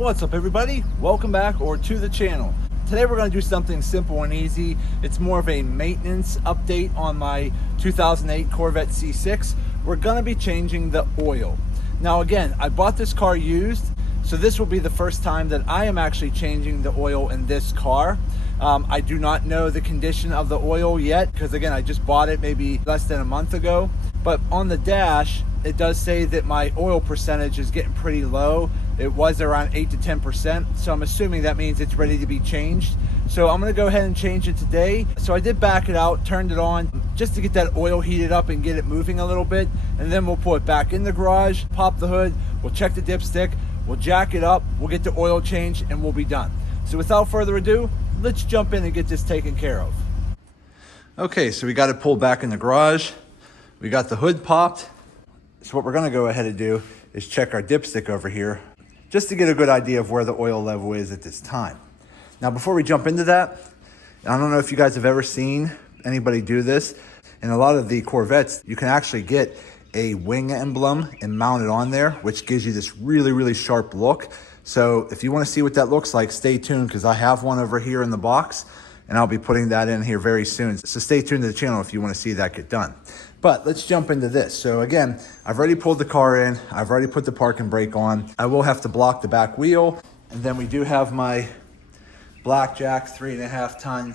What's up everybody? Welcome back or to the channel. Today we're going to do something simple and easy. It's more of a maintenance update on my 2008 Corvette C6. We're going to be changing the oil. Now again, I bought this car used, so this will be the first time that I am actually changing the oil in this car. I do not know the condition of the oil yet because again, I just bought it maybe less than a month ago. But on the dash, it does say that my oil percentage is getting pretty low. It was around 8 to 10%. So I'm assuming that means it's ready to be changed. So I'm gonna go ahead and change it today. So I did back it out, turned it on just to get that oil heated up and get it moving a little bit. And then we'll pull it back in the garage, pop the hood, we'll check the dipstick, we'll jack it up, we'll get the oil changed and we'll be done. So without further ado, let's jump in and get this taken care of. Okay, so we got it pulled back in the garage. We got the hood popped. So what we're gonna go ahead and do is check our dipstick over here just to get a good idea of where the oil level is at this time. Now, before we jump into that, I don't know if you guys have ever seen anybody do this. In a lot of the Corvettes, you can actually get a wing emblem and mount it on there, which gives you this really, really sharp look. So if you wanna see what that looks like, stay tuned because I have one over here in the box and I'll be putting that in here very soon. So stay tuned to the channel if you wanna see that get done. But let's jump into this. So again, I've already pulled the car in. I've already put the parking brake on. I will have to block the back wheel. And then we do have my blackjack 3.5 ton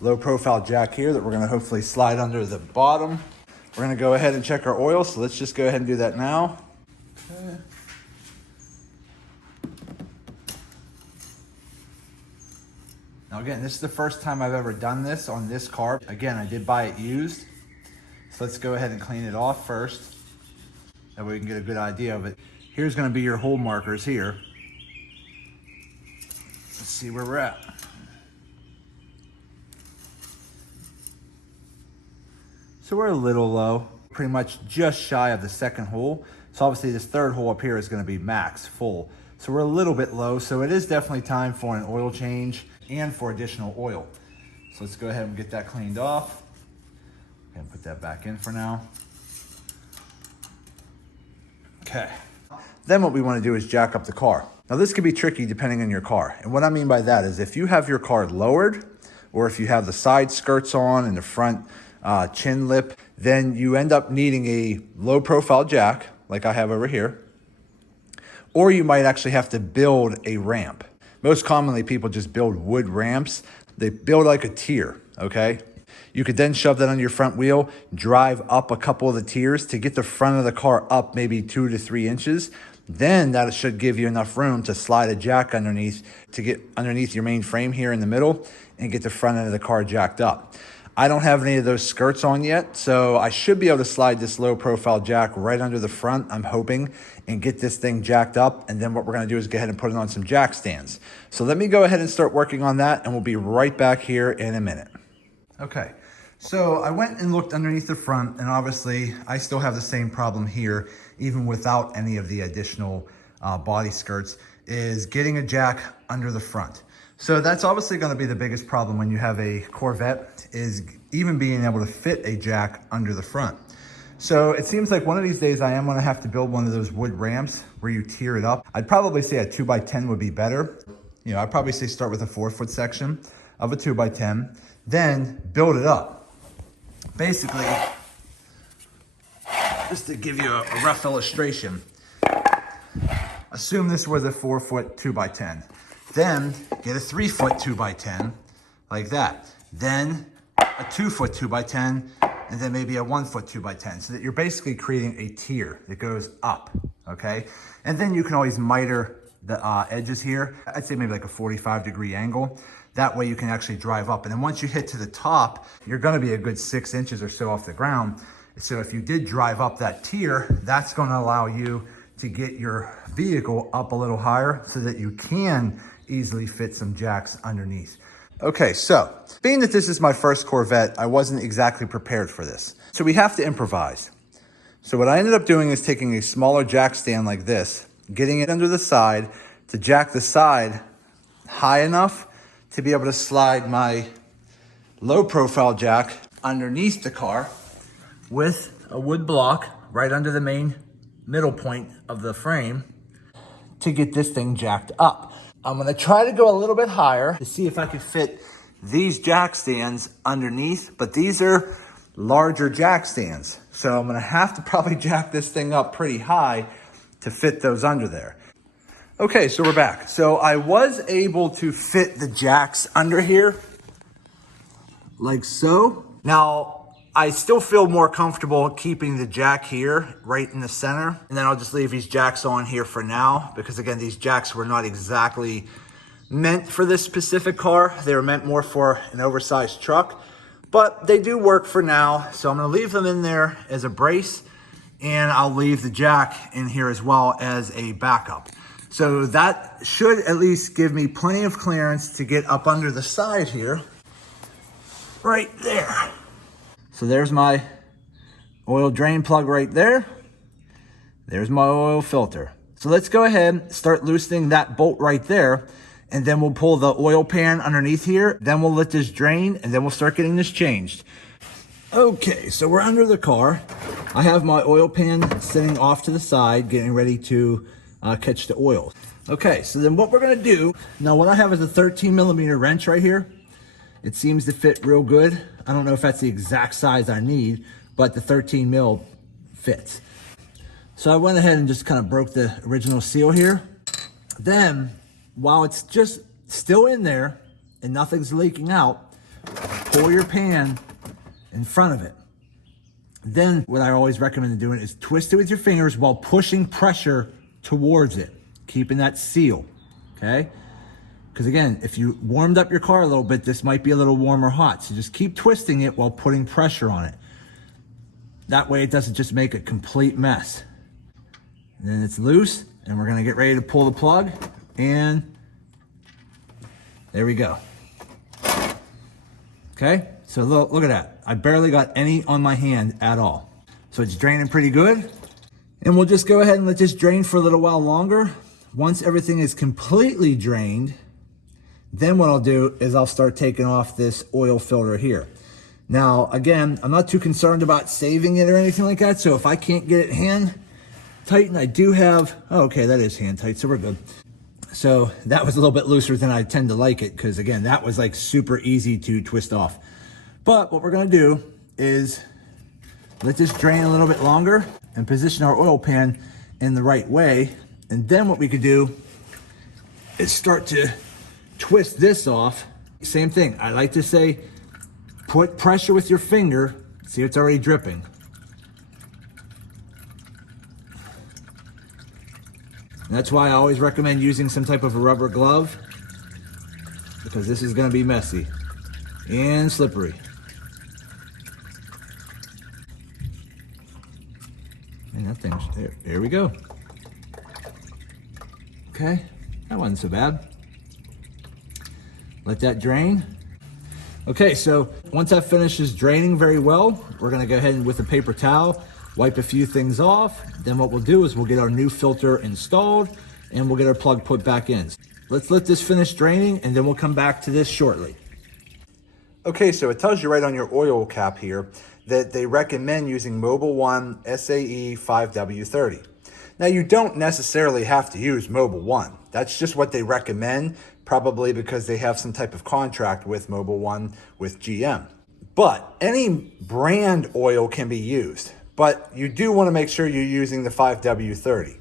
low profile jack here that we're gonna hopefully slide under the bottom. We're gonna go ahead and check our oil. So let's just go ahead and do that now. Okay. Now again, this is the first time I've ever done this on this car. Again, I did buy it used. So let's go ahead and clean it off first. That way we can get a good idea of it. Here's gonna be your hole markers here. Let's see where we're at. So we're a little low, pretty much just shy of the second hole. So obviously this third hole up here is gonna be max, full. So we're a little bit low. So it is definitely time for an oil change and for additional oil. So let's go ahead and get that cleaned off. And put that back in for now. Okay. Then what we want to do is jack up the car. Now this can be tricky depending on your car. And what I mean by that is if you have your car lowered, or if you have the side skirts on and the front chin lip, then you end up needing a low profile jack, like I have over here. Or you might actually have to build a ramp. Most commonly people just build wood ramps. They build like a tier, okay? You could then shove that on your front wheel, drive up a couple of the tiers to get the front of the car up maybe 2 to 3 inches. Then that should give you enough room to slide a jack underneath to get underneath your main frame here in the middle and get the front end of the car jacked up. I don't have any of those skirts on yet, so I should be able to slide this low profile jack right under the front, I'm hoping, and get this thing jacked up. And then what we're gonna do is go ahead and put it on some jack stands. So let me go ahead and start working on that and we'll be right back here in a minute. Okay. So I went and looked underneath the front and obviously I still have the same problem here, even without any of the additional body skirts, is getting a jack under the front. So that's obviously gonna be the biggest problem when you have a Corvette, is even being able to fit a jack under the front. So it seems like one of these days I am gonna have to build one of those wood ramps where you tier it up. I'd probably say a 2x10 would be better. You know, I'd probably say start with a 4-foot section of a 2x10, then build it up. Basically, just to give you a rough illustration, assume this was a 4-foot 2x10. Then get a 3-foot 2x10 like that. Then a 2-foot 2x10, and then maybe a 1-foot 2x10, so that you're basically creating a tier that goes up, okay? And then you can always miter the edges here. I'd say maybe like a 45-degree angle. That way you can actually drive up. And then once you hit to the top, you're gonna be a good 6 inches or so off the ground. So if you did drive up that tier, that's gonna allow you to get your vehicle up a little higher so that you can easily fit some jacks underneath. Okay, so being that this is my first Corvette, I wasn't exactly prepared for this. So we have to improvise. So what I ended up doing is taking a smaller jack stand like this, getting it under the side to jack the side high enough to be able to slide my low profile jack underneath the car with a wood block right under the main middle point of the frame to get this thing jacked up. I'm gonna try to go a little bit higher to see if I can fit these jack stands underneath, but these are larger jack stands. So I'm gonna have to probably jack this thing up pretty high to fit those under there. Okay, so we're back. So I was able to fit the jacks under here, like so. Now, I still feel more comfortable keeping the jack here right in the center. And then I'll just leave these jacks on here for now, because again, these jacks were not exactly meant for this specific car. They were meant more for an oversized truck, but they do work for now. So I'm gonna leave them in there as a brace, and I'll leave the jack in here as well as a backup. So that should at least give me plenty of clearance to get up under the side here, right there. So there's my oil drain plug right there. There's my oil filter. So let's go ahead, start loosening that bolt right there, and then we'll pull the oil pan underneath here. Then we'll let this drain, and then we'll start getting this changed. Okay, so we're under the car. I have my oil pan sitting off to the side, getting ready to catch the oil. Okay, so then what we're gonna do, now what I have is a 13mm wrench right here. It seems to fit real good. I don't know if that's the exact size I need, but the 13mm fits. So I went ahead and just kind of broke the original seal here. Then, while it's just still in there and nothing's leaking out, pull your pan in front of it. Then what I always recommend doing is twist it with your fingers while pushing pressure towards it, keeping that seal, okay? Because again, if you warmed up your car a little bit, this might be a little warm or hot. So just keep twisting it while putting pressure on it. That way it doesn't just make a complete mess. And then it's loose, and we're gonna get ready to pull the plug, and there we go. Okay, so look at that. I barely got any on my hand at all. So it's draining pretty good. And we'll just go ahead and let this drain for a little while longer. Once everything is completely drained, then what I'll do is I'll start taking off this oil filter here. Now, again, I'm not too concerned about saving it or anything like that. So if I can't get it hand tight, and I do have, oh, okay, that is hand tight, so we're good. So that was a little bit looser than I tend to like it, because again, that was like super easy to twist off. But what we're gonna do is let this drain a little bit longer and position our oil pan in the right way. And then what we could do is start to twist this off. Same thing, I like to say, put pressure with your finger. See, it's already dripping. And that's why I always recommend using some type of a rubber glove, because this is gonna be messy and slippery. And that thing's, there we go. Okay, that wasn't so bad. Let that drain. Okay, so once that finishes draining very well, we're gonna go ahead and with a paper towel, wipe a few things off. Then what we'll do is we'll get our new filter installed, and we'll get our plug put back in. Let's let this finish draining, and then we'll come back to this shortly. Okay, so it tells you right on your oil cap here that they recommend using Mobil 1 SAE 5W30. Now, you don't necessarily have to use Mobil 1. That's just what they recommend, probably because they have some type of contract with Mobil 1 with GM. But any brand oil can be used, but you do want to make sure you're using the 5W30,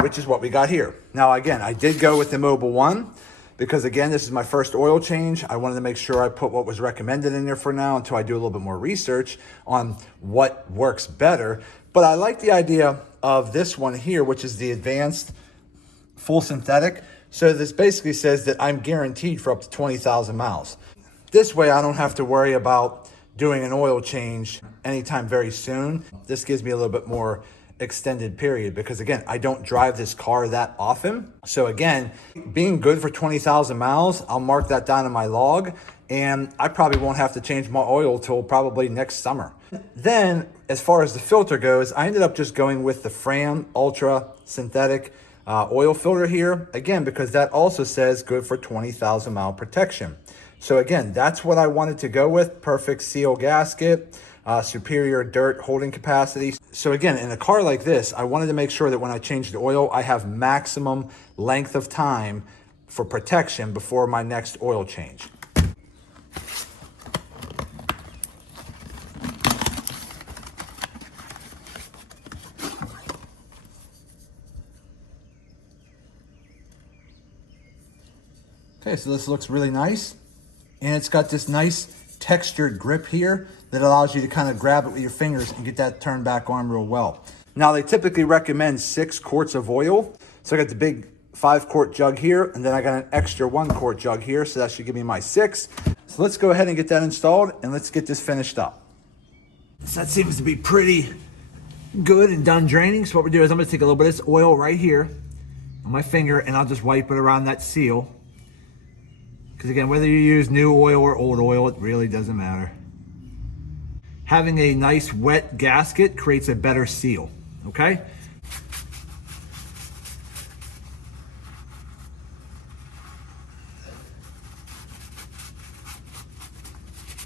which is what we got here. Now, again, I did go with the Mobil 1 because, again, this is my first oil change. I wanted to make sure I put what was recommended in there for now until I do a little bit more research on what works better. But I like the idea of this one here, which is the advanced full synthetic. So this basically says that I'm guaranteed for up to 20,000 miles. This way I don't have to worry about doing an oil change anytime very soon. This gives me a little bit more extended period because, again, I don't drive this car that often. So again, being good for 20,000 miles, I'll mark that down in my log, and I probably won't have to change my oil till probably next summer. Then, as far as the filter goes, I ended up just going with the Fram Ultra Synthetic oil filter here, again, because that also says good for 20,000 mile protection. So again, that's what I wanted to go with. Perfect seal gasket, superior dirt holding capacity. So again, in a car like this, I wanted to make sure that when I change the oil, I have maximum length of time for protection before my next oil change. Okay, so this looks really nice. And it's got this nice textured grip here that allows you to kind of grab it with your fingers and get that turned back on real well. Now, they typically recommend 6 quarts of oil. So I got the big 5-quart jug here, and then I got an extra 1-quart jug here, so that should give me my 6. So let's go ahead and get that installed, and let's get this finished up. So that seems to be pretty good and done draining. So what we're doing is I'm gonna take a little bit of this oil right here on my finger, and I'll just wipe it around that seal. Because again, whether you use new oil or old oil, it really doesn't matter. Having a nice wet gasket creates a better seal, okay?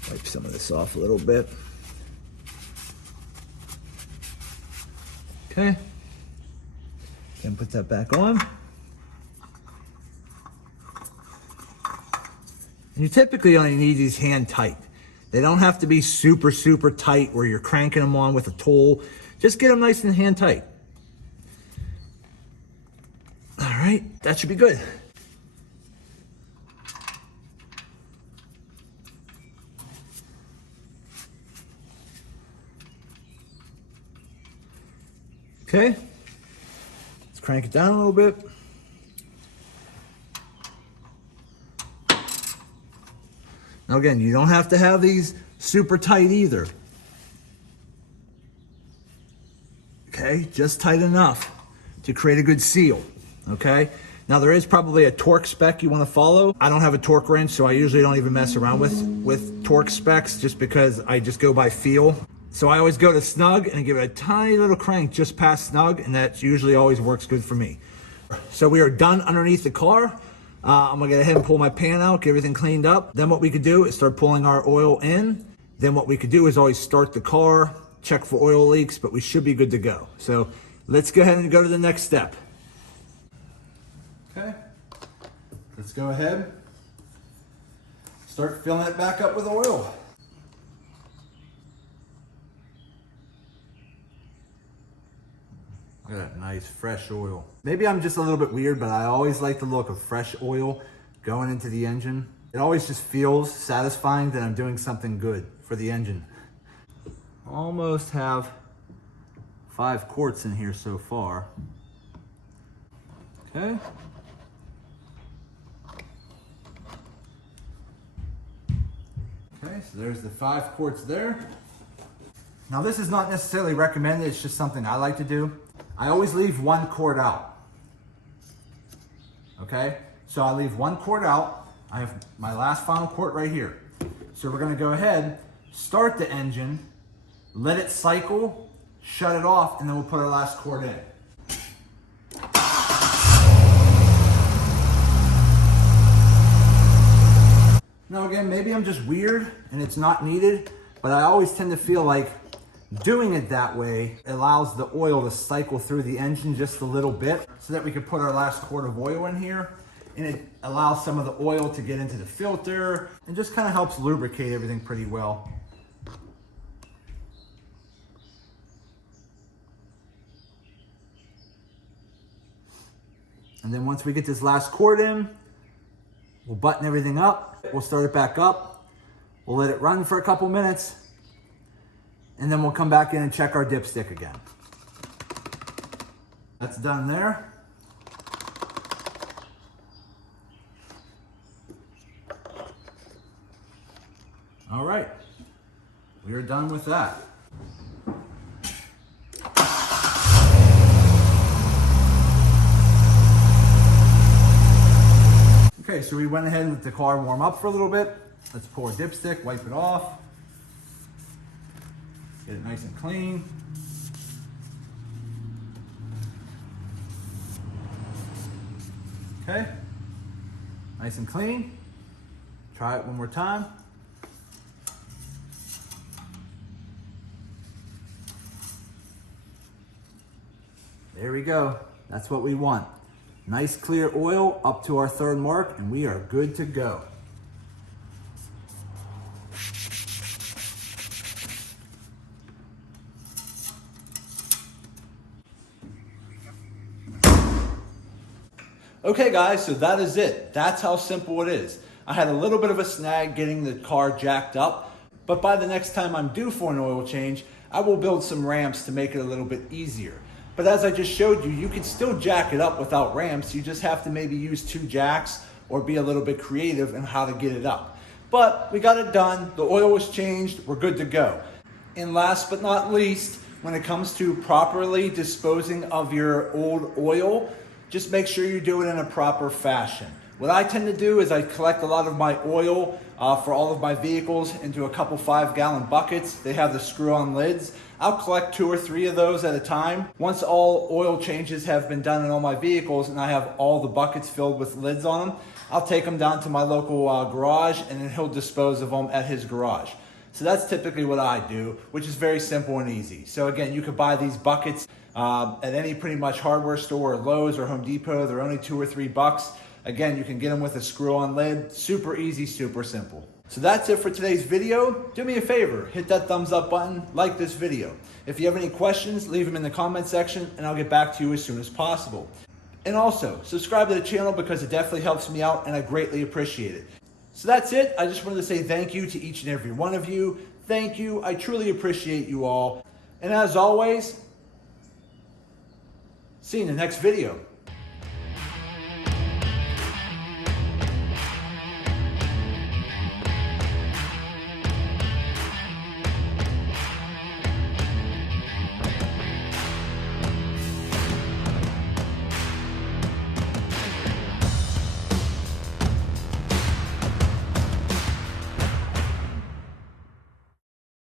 Wipe some of this off a little bit. Okay, then put that back on. You typically only need these hand tight. They don't have to be super, super tight where you're cranking them on with a tool. Just get them nice and hand tight. All right, that should be good. Okay, let's crank it down a little bit. Now again, you don't have to have these super tight either. Okay, just tight enough to create a good seal, okay? Now there is probably a torque spec you wanna follow. I don't have a torque wrench, so I usually don't even mess around with torque specs just because I just go by feel. So I always go to snug and give it a tiny little crank just past snug, and that usually always works good for me. So we are done underneath the car. I'm gonna go ahead and pull my pan out, get everything cleaned up. Then what we could do is start pulling our oil in. Then what we could do is always start the car, check for oil leaks, but we should be good to go. So let's go ahead and go to the next step. Okay, let's go ahead, start filling it back up with oil. Look at that nice fresh oil. Maybe I'm just a little bit weird, but I always like the look of fresh oil going into the engine. It always just feels satisfying that I'm doing something good for the engine. Almost have 5 quarts in here so far. Okay. Okay, so there's the 5 quarts there. Now this is not necessarily recommended, it's just something I like to do. I always leave 1 quart out. Okay, so I leave 1 quart out. I have my last final quart right here. So we're gonna go ahead, start the engine, let it cycle, shut it off, and then we'll put our last quart in. Now again, maybe I'm just weird and it's not needed, but I always tend to feel like doing it that way allows the oil to cycle through the engine just a little bit so that we can put our last quart of oil in here, and it allows some of the oil to get into the filter and just kind of helps lubricate everything pretty well. And then once we get this last quart in, we'll button everything up, we'll start it back up, we'll let it run for a couple minutes, and then we'll come back in and check our dipstick again. That's done there. All right, we are done with that. Okay, so we went ahead and let the car warm up for a little bit. Let's pull our dipstick, wipe it off. Get it nice and clean. Okay, nice and clean. Try it one more time. There we go. That's what we want. Nice clear oil up to our third mark, and we are good to go. Okay guys, so that is it. That's how simple it is. I had a little bit of a snag getting the car jacked up, but by the next time I'm due for an oil change, I will build some ramps to make it a little bit easier. But as I just showed you, you can still jack it up without ramps. You just have to maybe use 2 jacks or be a little bit creative in how to get it up. But we got it done. The oil was changed. We're good to go. And last but not least, when it comes to properly disposing of your old oil, just make sure you do it in a proper fashion. What I tend to do is I collect a lot of my oil for all of my vehicles into a couple 5-gallon buckets. They have the screw-on lids. I'll collect 2 or 3 of those at a time. Once all oil changes have been done in all my vehicles and I have all the buckets filled with lids on them, I'll take them down to my local garage, and then he'll dispose of them at his garage. So that's typically what I do, which is very simple and easy. So again, you could buy these buckets at any pretty much hardware store, or Lowe's or Home Depot. They're only $2 or $3. Again, you can get them with a screw-on lid. Super easy, super simple. So that's it for today's video. Do me a favor, hit that thumbs up button, like this video. If you have any questions, leave them in the comment section and I'll get back to you as soon as possible. And also, subscribe to the channel because it definitely helps me out and I greatly appreciate it. So that's it. I just wanted to say thank you to each and every one of you. Thank you. I truly appreciate you all. And as always, see you in the next video.